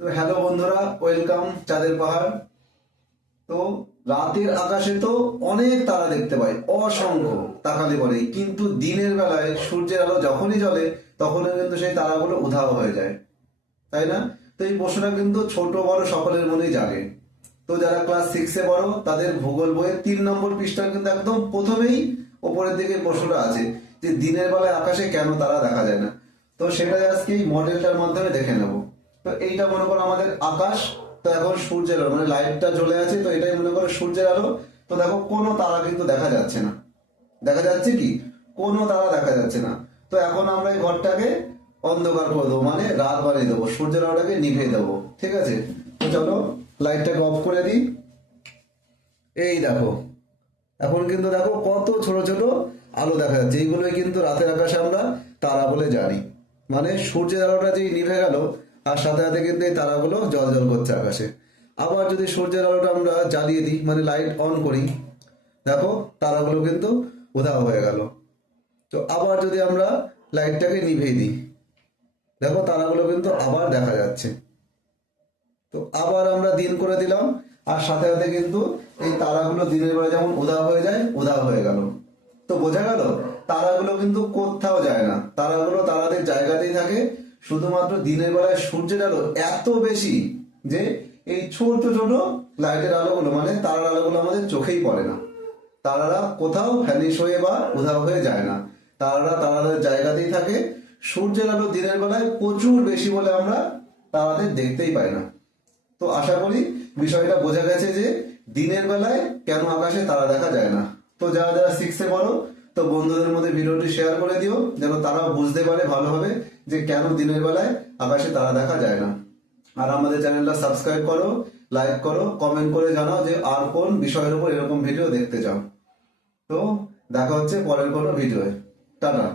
তো হ্যালো বন্ধুরা ওয়েলকাম চাঁদের পাহাড়। তো রাতের আকাশে তো অনেক তারা দেখতে পাই, অসংখ্য তাকালে পরে কিন্তু দিনের বেলায় সূর্যের আলো যখনই জ্বলে, তখনই কিন্তু সেই তারাগুলো উধাও হয়ে যায়। তাই না? তো এই প্রশ্নটা কিন্তু ছোট, বড় সকলের মনেই জাগে। তো যারা ক্লাস সিক্সে বড় তাদের ভূগোল বইয়ের তিন নম্বর পৃষ্ঠা কিন্তু একদম প্রথমেই ওপরের দিকে প্রশ্নটা আছে, যে দিনের বেলায় আকাশে কেন তারা দেখা যায় না? তো সেটাই আজকে এই মডেলটার মাধ্যমে দেখে নেব। তো এইটা মনে করো আমাদের আকাশ, তো এখন সূর্যের আলো মানে লাইটটা জ্বলে আছে, তো এটাই মনে করো সূর্যের আলো। তো দেখো, কোনো তারা কিন্তু দেখা যাচ্ছে না। দেখা যাচ্ছে কি? কোনো তারা দেখা যাচ্ছে না। তো এখন আমরা এই ঘরটাকে অন্ধকার করে দেবো মানে রাত বাড়িয়ে দেবো, সূর্যের আলোটাকে নিভিয়ে দেবো, ঠিক আছে? তো চলো লাইটটাকে অফ করে দিই। এই দেখো, এখন কিন্তু দেখো কত ছোট ছোট আলো দেখা যাচ্ছে। এইগুলোই কিন্তু রাতের আকাশে আমরা তারা বলে জানি। মানে সূর্যের আলোটা যেই নিভে গেল আর সাথে সাথে কিন্তু এই তারাগুলো জল জল করছে আকাশে। আবার যদি সূর্যের আলোটা আমরা জ্বালিয়ে দিই মানে লাইট অন করি, দেখো তারাগুলো কিন্তু উধাও হয়ে গেল। তো আবার যদি আমরা লাইটটাকে নিভিয়ে দিই, দেখো তারাগুলো কিন্তু আবার দেখা যাচ্ছে। তো আবার আমরা দিন করে দিলাম, আর সাথে সাথে কিন্তু এই তারাগুলো দিনের বেলা যেমন উধাও হয়ে যায়, উধাও হয়ে গেল। তো বোঝা গেল, তারাগুলো কিন্তু কোথাও যায় না। থাকে শুধুমাত্র দিনের বেলায় সূর্যের আলো এত বেশি যে এই ছোট ছোট লাইটের আলোগুলো মানে তারার আলোগুলো আমাদের চোখেই পড়ে না। তারারা কোথাও ভ্যানিশ হয়ে বা উধাও হয়ে যায় না। তারারা তারাদের জায়গাতেই থাকে। সূর্যের আলো দিনের বেলায় প্রচুর বেশি বলে আমরা তারাদের দেখতেই পাই না। তো আশা করি বিষয়টা বোঝা গেছে যে দিনের বেলায় কেন আকাশে তারা দেখা যায় না। তো যারা যারা সিক্সে পড়ো তো বন্ধুদের মধ্যে ভিডিওটি শেয়ার করে দিও, যেন তারাও বুঝতে পারে ভালোভাবে যে কেন দিনের বেলায় আকাশে তারা দেখা যায় না। আর আমাদের চ্যানেলটা সাবস্ক্রাইব করো লাইক করো কমেন্ট করে জানাও যে আর কোন বিষয়ের উপর এরকম ভিডিও দেখতে চাও। তো দেখা হচ্ছে পরের কোনো ভিডিওয়ে টাটা।